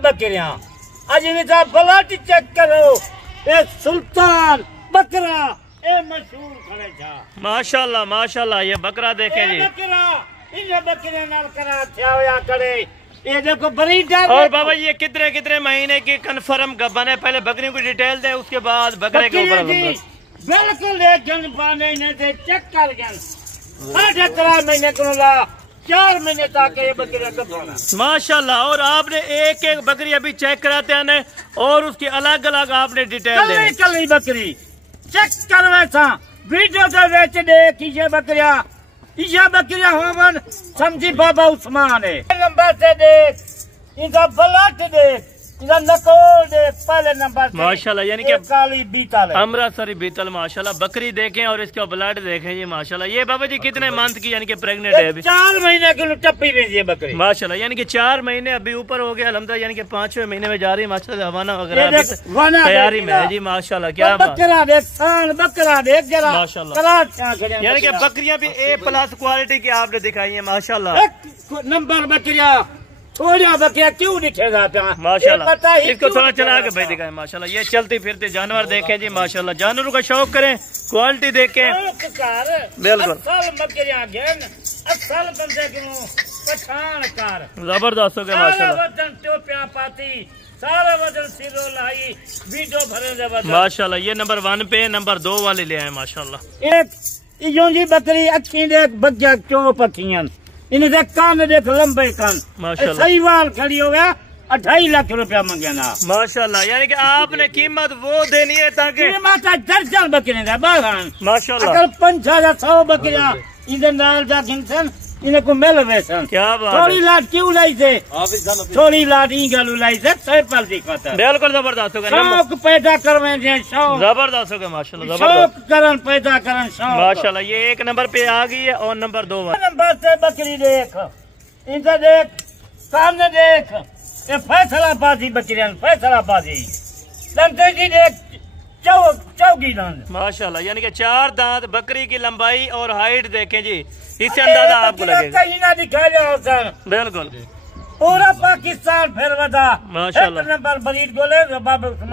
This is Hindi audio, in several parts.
बकरियां अजमेर ब्लड चेक करो, ए सुल्तान बकरा ए मशहूर खड़े था। माशाल्लाह माशाल्लाह, ये बकरा देखें जी, बकरा इन बकरे नाल करा था होया करे। ये देखो ब्रीडर। और बाबा ये कितने कितने महीने की कन्फर्म गब्बन है? पहले बकरियों की डिटेल दे, उसके बाद बकरे के ऊपर बिल्कुल एक जन पाने ने दे चेक कर गन 3.5 महीने को ला 4 महीने तक ये बकरियां गब्बन। माशाल्लाह। और आपने एक एक बकरी अभी चेक कराते हैं और उसकी अलग अलग आपने डिटेल दे। कली बकरी चेक करवे था वीडियो दे विच देख ये बकरियां होवन समझी बाबा उस्मान है। नंबर से देख इनका ब्लड देख, इनका नकोल देख, पहले नंबर से माशाल्लाह, यानी कि काली बीतल है, अमृतसरी बीतल माशाल्लाह। बकरी देखें और इसका ब्लड देखें जी माशाल्लाह। ये बाबा जी कितने मंथ की यानी कि प्रेग्नेंट है अभी? 4 महीने की टप्पी रही है बकरी माशाल्लाह, यानी कि 4 महीने अभी ऊपर हो गया अल्हम्दुलिल्लाह, यानी कि 5वें महीने में जा रही है माशाल्लाह। हवाना वगैरह तैयारी में है जी माशाल्लाह। क्या बकरा देख, सान बकरा देख जरा माशाल्लाह, यानी कि बकरियां भी A+ क्वालिटी की आपने दिखाई है माशाल्लाह। नंबर बकरिया थोड़ा बकरिया क्यों दिखेगा माशाल्लाह, इसको थोड़ा चला के भाई दिखाए माशाल्लाह। ये चलती फिरती जानवर देखें जी माशाल्लाह। जानवरों का शौक करें, क्वालिटी देखें बिल्कुल। जबरदस्त हो गया माशाल्लाह माशाल्लाह। ये नंबर 1 पे, नंबर 2 वाले ले आए माशाल्लाह। एक जी बकरी अच्छी देख बग्या क्यों पखियन, इन्हें देख कान देख लंबे कान माशाल्लाह। सही वाल खड़ी हो गया 2.5 लाख रुपया मंगे ना माशाल्लाह, यानी कि आपने कीमत वो देनी है ताकि दर्जन बकरे बागान माशाल्लाह। अगर 500 बकरियां इधर नाल जा गिनसन इन्हें को मिल वैसन। क्या बात थोड़ी लाट क्यों लाई से, थोड़ी लाट ई गलू लाई से सैपल दिखाता बिल्कुल जबरदस्त हो गया। शौक पैदा करवे जे शौक जबरदस्त हो गया माशाल्लाह। शौक करन पैदा करन शौक माशाल्लाह। ये 1 नंबर पे आ गई है और नंबर 2 नंबर से बकरी देख, इनका देख सामने देख, ये फैसलाबाजी बकरियां फैसलाबाजी लंबे जी देख चौकी दांत माशाल्लाह, यानी कि 4 दांत। बकरी की लंबाई और हाइट देखें जी, इससे अंदाजा आपको लगेगा। कहीं ना दिखाया सर बिल्कुल पूरा पाकिस्तान फिर बता माशाल्लाह। नंबर ब्रीड बोले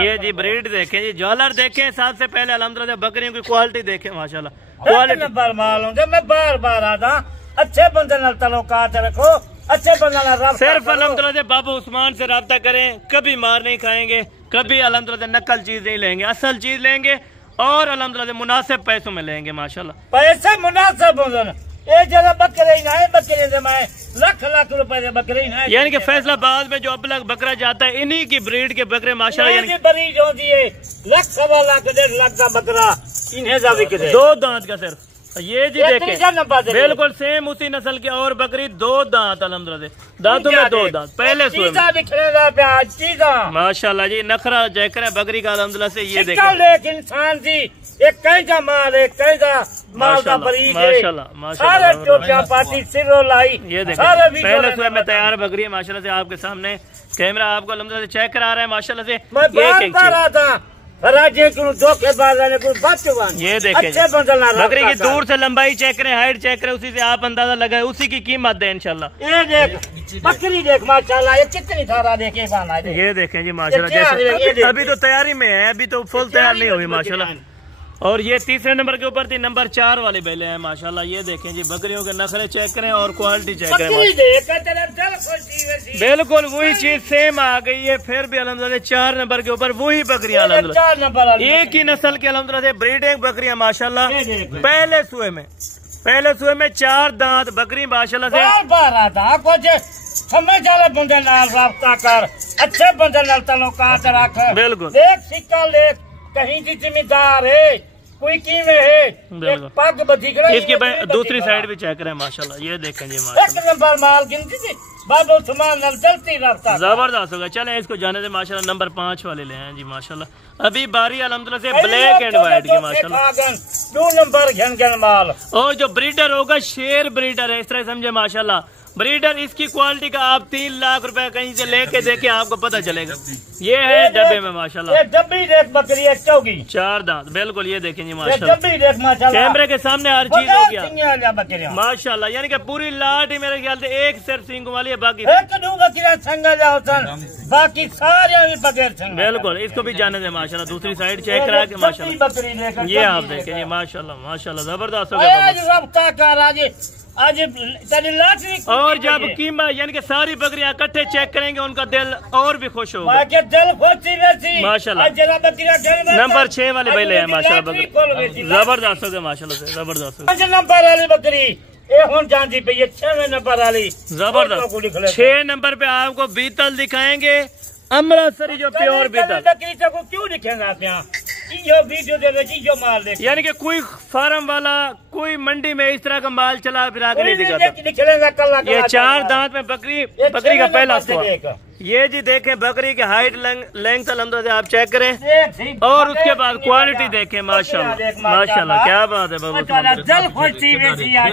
ये जी ब्रीड देखें जी, ज्वालर देखें। सबसे पहले अल्हम्दुलिल्लाह बकरियों की क्वालिटी देखें माशाल्लाह। क्वालिटी नंबर माल होंगे। मैं बार बार आता अच्छे बंदे नाल तल्लुकात रखो, अच्छे बंदे नाल रब्ता सिर्फ अल्हम्दुलिल्लाह बाबा उस्मान से रब्ता करें। कभी मार नहीं खाएंगे, कभी अल्हम्दुलिल्लाह नकल चीज नहीं लेंगे, असल चीज लेंगे और अल्हम्दुलिल्लाह मुनासिब पैसों में लेंगे माशाल्लाह। पैसे मुनासिब होंगे। एक जगह बकरे ही ना है, बकरे से मैं लाख रुपए के बकरे ही ना है। यानी कि फैसलाबाद में जो अब लग बकरा जाता है इन्हीं की ब्रीड के बकरे माशाल्लाह। यानी ब्रीड होती है 1 सवा लाख 1.5 लाख का बकरा इन्हें जा बिकते 2 दांत का सिर्फ। ये जी देखें बिल्कुल सेम उसी नस्ल की और बकरी 2 दांत अल्हम्दुलिल्लाह, दांतों में 2 दांत पहले माशाल्लाह जी। नखरा जैकर बकरी का अल्हम्दुलिल्लाह से ये देखें इंसान जी एक कैसा माल है, कैसा माल का बरीड है माशाल्लाह पार्टी सिरो लाई। ये देखें पहले सुबह में तैयार बकरी है माशाल्लाह से। आपके सामने कैमरा आपको अल्हम्दुलिल्लाह चेक करा रहा है माशाल्लाह से। ये देखें बकरी की दूर से लंबाई चेक करें, हाइट चेक करें, उसी से आप अंदाजा लगाए, उसी की कीमत दें इंशाल्लाह। ये देख बकरी देख माशाल्लाह, ये कितनी सारा देखे ये देखें जी माशाल्लाह। जैसे अभी तो तैयारी में है, अभी तो फुल तैयार नहीं हुई माशाल्लाह। और ये तीसरे नंबर के ऊपर थी नंबर 4 वाले बेले हैं माशाल्लाह। ये देखें जी बकरियों के नखरे चेक करें और क्वालिटी चेक करें। बिल्कुल वही चीज सेम आ गई है। फिर भी अल्हम्दुलिल्लाह 4 नंबर के ऊपर वही बकरियां अल्हम्दुलिल्लाह एक ही नस्ल की अल्हम्दुलिल्लाह ब्रीडिंग बकरियां माशाल्लाह। पहले सुए में 4 दांत बकरी माशाल्लाह से। कुछ समझ वाले बंदे नाल रब्ता कर, अच्छे बंदे नाल तल्लुकात रख। बिल्कुल देख सिक्का लेख कहीं की जिम्मेदार है, कोई कीमे है पग बधी इसकी दूसरी साइड भी चेक करें माशाल्लाह। ये देखें जी माशाल्लाह 1 नंबर माल गिनती थी बाबू सामान नाल चलती रफ्ता जबरदस्त होगा। चले इसको जाने से माशाल्लाह नंबर 5 वाले ले हैं जी माशाल्लाह। अभी बारी अल्हम्दुलिल्लाह से ब्लैक एंड व्हाइट की माशाल्लाह 2 नंबर घन माल। और जो ब्रीडर होगा शेर ब्रीडर है, इस तरह समझे माशाल्लाह। ब्रीडर इसकी क्वालिटी का आप 3 लाख रुपए कहीं से लेके देखे आपको पता चलेगा। ये है डब्बे में माशाल्लाह। डब्बी देख बकरी है चौकी 4 दांत बिल्कुल ये देखें जी माशाल्लाह। डब्बी देख माशाल्लाह कैमरे के सामने हर चीज हो गया बकरियां माशाल्लाह। यानी कि पूरी लाट ही मेरे ख्याल से एक सिर्फ सिंग वाली है, बाकी एक दो बकरियां संग जाओ सन, बाकी सारे भी बगैर संग। बिल्कुल इसको भी जाने दे माशाल्लाह। दूसरी साइड चेक करा के माशाल्लाह बकरी ये आप देखें जी माशाल्लाह माशाल्लाह जबरदस्त हो गया। और जब कीमत यानी कि सारी बकरियां इकट्ठे चेक करेंगे उनका दिल और भी खुश होगा माशाल्लाह। नंबर 6 वाले भाई ले माशाल्लाह बकरी जबरदस्त हो गया माशाल्लाह से जबरदस्त। नंबर वाली बकरी जानती पी है 6 नंबर वाली जबरदस्त। 6 नंबर पे आपको बीतल दिखाएंगे, अमृतसरी जो प्योर बीतल। बकरी को क्यों दिखेगा आप यहाँ वीडियो जो माल देख, यानी कि कोई फार्म वाला कोई मंडी में इस तरह का माल चला फिरा के नहीं दिखाता। ये 4 दांत में बकरी का पहला सुआ। ये जी देखें बकरी की हाइट लेंथ अलहमदुलिल्लाह आप चेक करें और उसके बाद क्वालिटी देखें माशाल्लाह माशाल्लाह। क्या बात है बाबू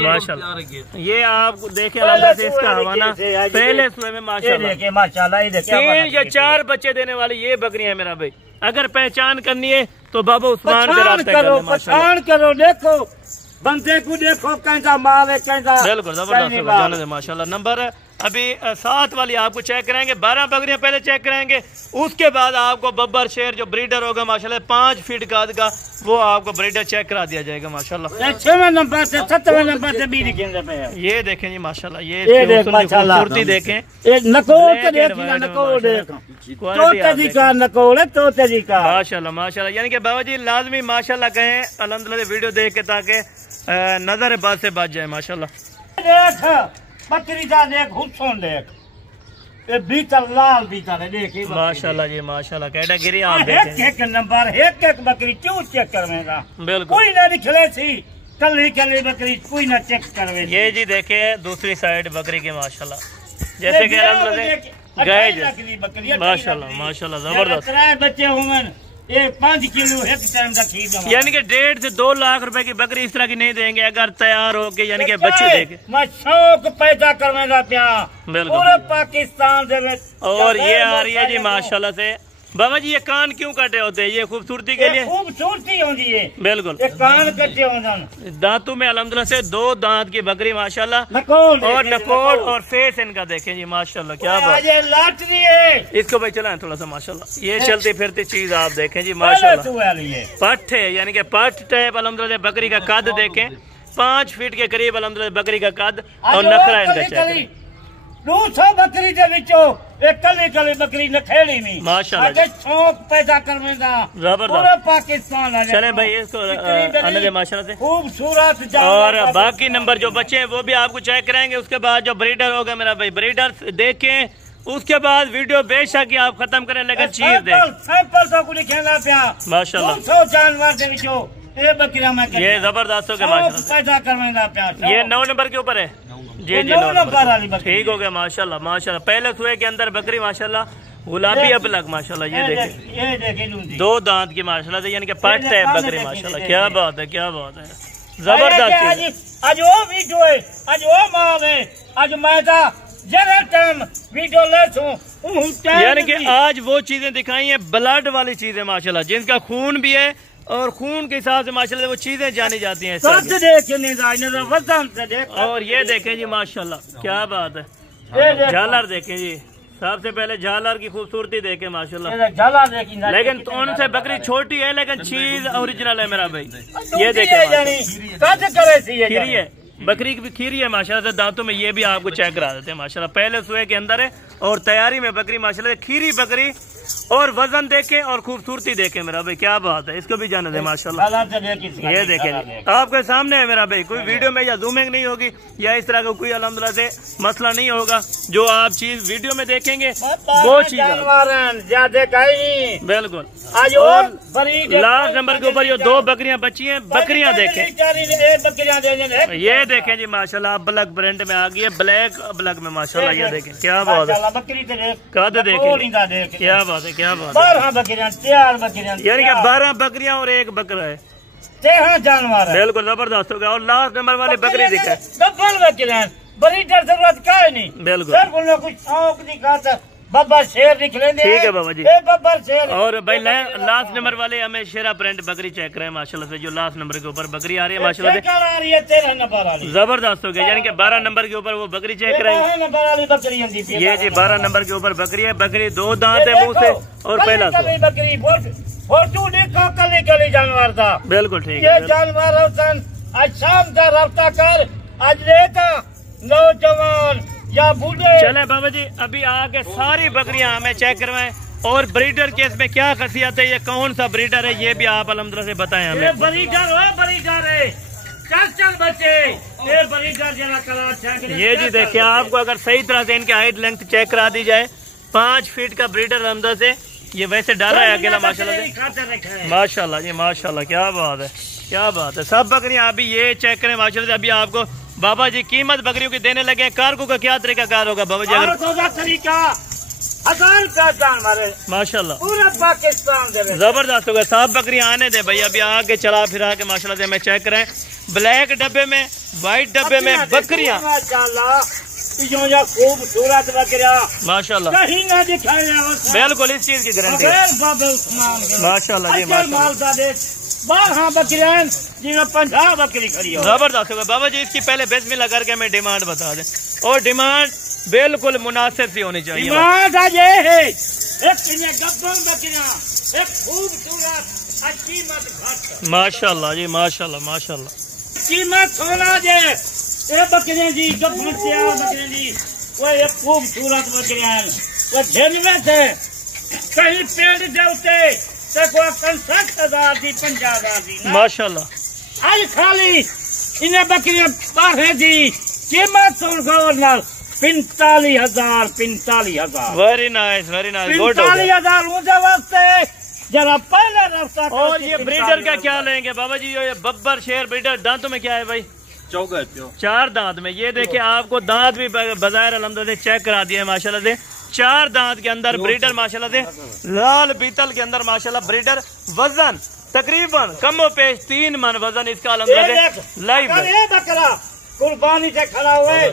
माशाल्लाह। ये आप देखें अलहमदुलिल्लाह से इसका हवाना पहले सुए में माशाल्लाह 3 या 4 बच्चे देने वाली ये बकरियां मेरा भाई। अगर पहचान करनी है तो बाबा उस्मान से राब्ता करो, पहचान करो, देखो बंदे को देखो कैसा माल है कैसा। बिल्कुल जबरदस्त जाने दे माशाल्लाह। नंबर अभी 7 वाली आपको चेक कराएंगे, 12 बकरियां पहले चेक कराएंगे, उसके बाद आपको बब्बर शेर जो ब्रीडर होगा माशाल्लाह 5 फीट का वो आपको ब्रीडर चेक करा दिया जाएगा माशाल्लाह। 6वें नंबर से 7वें नंबर से भी दिखेंगे पे। ये देखें जी माशाल्लाह। ये खूबसूरती देखें, माशाल्लाह माशाल्लाह। यानी कि बाबा जी लाजमी माशाल्लाह कहें अल्हम्दुलिल्लाह वीडियो देख के ताकि नजर बात से बच जाए माशाल्लाह। बकरी का देख हुसन देख, ये भीतर लाल भीतर है देख माशाल्लाह जी माशाल्लाह। कैटेगरी आप देखें एक नंबर एक बकरी क्यों चेक करवेगा, बिल्कुल कोई ना निकले सी कली बकरी कोई ना चेक करवे। ये जी देखे दूसरी साइड बकरी की माशाल्लाह जैसे कि गए माशाल्लाह माशाल्लाह जबरदस्त। बच्चे होंगे 5 किलो एक टाइम का खीर, यानी कि 1.5 से 2 लाख रुपए की बकरी इस तरह की नहीं देंगे अगर तैयार होके यानी कि बच्चे देके। मैं शौक पैदा करवेगा पूरे पाकिस्तान से। और ये आ रही है जी माशाल्लाह से बाबा जी। ये कान क्यों कटे होते हैं? ये खूबसूरती के लिए खूबसूरती होती है बिल्कुल। कान कटे होते दांतों में अल्हम्दुलिल्लाह से 2 दांत की बकरी माशाल्लाह और नकोड़ और फेस इनका देखें जी माशाल्लाह। क्या बात है, लाटरी है। इसको भाई चलाएं थोड़ा सा माशाल्लाह। ये चलती फिरती चीज आप देखें जी माशाल्लाह। पट है यानी कि पट टाइप अल्हम्दुलिल्लाह। बकरी का कद देखें 5 फीट के करीब अल्हम्दुलिल्लाह बकरी का कद और नखरा इनका चेक 200 बकरी के विचों एक कली बकरी नखेड़ी में माशाल्लाह शौक पैदा करवेगा पूरे पाकिस्तान। चले भाई इसको माशाल्लाह से खूबसूरत। और बाकी नंबर जो बच्चे हैं वो भी आपको चेक कराएंगे। उसके बाद जो ब्रीडर होगा मेरा भाई ब्रीडर देखें, उसके बाद वीडियो बेशक ही आप खत्म करें लेकिन चीज देखें माशाल्लाह। जानवर के विचों ये जबरदस्त हो गया माशाल्लाह। ये 9 नंबर के ऊपर है जी जी 9 नंबर ठीक हो गया माशाल्लाह माशाल्लाह। पहले सुए के अंदर बकरी माशाल्लाह गुलाबी अबलग माशाल्लाह। ये देखें 2 दांत की माशाल्लाह से यानी कि पट है बकरी माशाल्लाह। क्या बात है क्या बात है जबरदस्त। आज वो वीडियो है, आज वो माल है, आज मैदा वीडियो ले यानी कि आज वो चीजें दिखाई हैं ब्लड वाली चीजें माशाल्लाह जिनका खून भी है और खून के हिसाब से माशाल्लाह वो चीजें जानी जाती हैं। और ये देखें जी माशाल्लाह क्या बात है। झालर देखें जी, सबसे पहले झालर की खूबसूरती देखें माशाल्लाह। लेकिन तो उनसे बकरी छोटी है लेकिन चीज ओरिजिनल है मेरा भाई। ये देखें खीरी है बकरी की भी खीरी है माशाल्लाह से। दांतों में ये भी आपको चेक करा देते हैं माशाल्लाह। पहले सुए के अंदर है और तैयारी में बकरी माशाल्लाह खीरी बकरी। और वजन देखें और खूबसूरती देखें मेरा भाई। क्या बात है, इसको भी जाने दे माशाल्लाह। ये देखें आपके सामने है मेरा भाई। कोई वीडियो में या जूमिंग नहीं होगी या इस तरह का कोई अल्हम्दुलिल्लाह से मसला नहीं होगा। जो आप चीज वीडियो में देखेंगे वो चीज बिल्कुल। लास्ट नंबर के ऊपर ये 2 बकरियां बची हैं, बकरियां देखें। ये देखें जी माशाल्लाह ब्लैक ब्रांड में आ गई है, ब्लैक ब्लैक में माशाल्लाह। ये देखें क्या बात है, कद देखें क्या बात है क्या बात है। 12 बकरियां 4 बकरियां यानी कि 12 बकरियां और 1 बकरा है। 13 जानवर बिल्कुल जबरदस्त हो गया। और लास्ट नंबर वाली बकरी दिखा ब्रीडर जरूरत का है नहीं। बिल्कुल कुछ शौक नहीं खाता, बब्बर शेर लिख लेंगे। ठीक है बाबा जी, बब्बर शेर। और भाई लास्ट नंबर वाले हमें शेरा प्रिंट बकरी चेक करें माशाल्लाह से, जो लास्ट नंबर के ऊपर बकरी आ रही है माशाल्लाह से, 13 नंबर वाली जबरदस्त हो गया, यानी कि 12 नंबर के ऊपर वो बकरी चेक कराएंगे। ये जी 12 नंबर के ऊपर बकरी है, बकरी 2 दांत है मुंह से और पहला बकरी फोटो देखो कली कली जानवर था। बिल्कुल ठीक है, ये जानवर आज शाम का रफ्ता कर, आज लेता नौजवान या बूढ़े। चले बाबा जी, अभी आके सारी बकरियां हमें चेक करवाएं और ब्रीडर केस में क्या खासियत है, ये कौन सा ब्रीडर है, ये भी आप अलहमदुलिल्लाह से बताएं हमें। ये ब्रीडर है, चल बच्चे, ये ब्रीडर जरा कलर। ये जी देखिए, आपको अगर सही तरह से इनकी हाइट लेंथ चेक करा दी जाए, 5 फीट का ब्रीडर अलहमदुलिल्लाह से, ये वैसे डाला है अकेला माशाल्लाह से, माशाल्लाह जी माशाल्लाह, क्या बात है क्या बात है। सब बकरियां अभी ये चेक करें माशाल्लाह से। अभी आपको बाबा जी कीमत बकरियों की देने लगे हैं, कारगो का क्या तरीका कार होगा बाबा जी? अगर तरीका 1000 का जानवर है माशाल्लाह, पूरा पाकिस्तान दे जबरदस्त होगा। सब बकरियां आने दे भाई, अभी आगे चला फिरा के माशाल्लाह से हमें चेक करें। ब्लैक डब्बे में, व्हाइट डब्बे में बकरियां माशाल्लाह, खूबसूरत बकरियां माशाल्लाह, कहीं ना दिखाई। बिल्कुल इस चीज की गारंटी माशाल्लाह जी माशाल्लाह। 12 बकरियां जिनमें 50 बकरी खड़ी हो, जबरदस्त होगा बाबा जी। इसकी पहले बेसमिल्लाह लगा करके हमें डिमांड बता दें, और डिमांड बिल्कुल मुनासिब सी होनी चाहिए। डिमांड आज ये है, एक गब्बर बकरियां, एक खूबसूरत अच्छी मत माशाल्लाह जी माशाल्लाह माशाल्लाह, कीमत होना जे ये बकरियां जी, गब्बर तैयार बकरियां जी, वो एक खूबसूरत बकरियां, वो झेलवे से कहीं पेड़ देवते तो 60,000 दी 50,000 दी माशाल्लाह। आज खाली इन्हें बकरियां 12 दी कीमत 45,000 वेरी नाइस वेरी नाइस, 45,000 मुझे वास्ते जरा पहले रफ्ता। और ये ब्रीडर का क्या लेंगे बाबा जी? ये बब्बर शेर ब्रीडर दांतों में क्या है भाई? 4 दांत में। ये देखिए आपको दांत भी बजायर अलहमदुलिल्लाह चेक करा दिए माशाल्लाह से, 4 दांत के अंदर ब्रीडर माशाल्लाह से, लाल बीतल के अंदर माशाल्लाह ब्रीडर। वजन तकरीबन कमो पेश 3 मन वजन इसका अलहमदुलिल्लाह लाइव है। बकरा कुर्बानी से खड़ा हुआ है,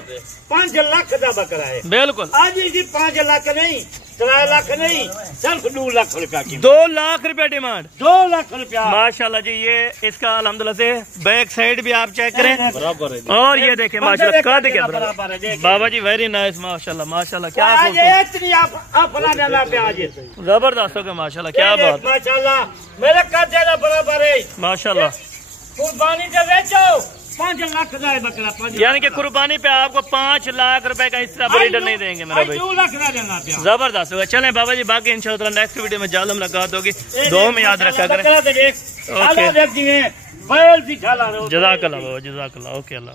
5 लाख का बकरा है। बिल्कुल आज जी 5 लाख नहीं, 3 लाख नहीं, सिर्फ 2 लाख रुपया की, 2 लाख रुपया डिमांड, 2 लाख रुपया माशाल्लाह जी। ये इसका अलहमदुलिल्लाह से बैक साइड भी आप चेक करें, और ये देखें माशाल्लाह कद के बराबर है बाबा जी, वेरी नाइस माशाल्लाह माशाल्लाह। क्या जबरदस्त हो गया माशाल्लाह, क्या बात माशाल्लाह, मेरे कद बराबर है माशाल्लाह। कुर्बानी से बेचो 5 लाख का है बकरा, यानी कि कुर्बानी पे आपको 5 लाख रुपए का हिस्सा ब्रीडर नहीं देंगे मेरा भाई, 2 लाख का देना पिया। जबरदस्त होगा। चलें बाबा जी, बाकी इंशाल्लाह नेक्स्ट वीडियो में जाल मुलाकात होगी, दो में याद रखा करें। ओके, जज़ाकल्लाह बाबा, जज़ाकल्लाह, ओके अल्लाह।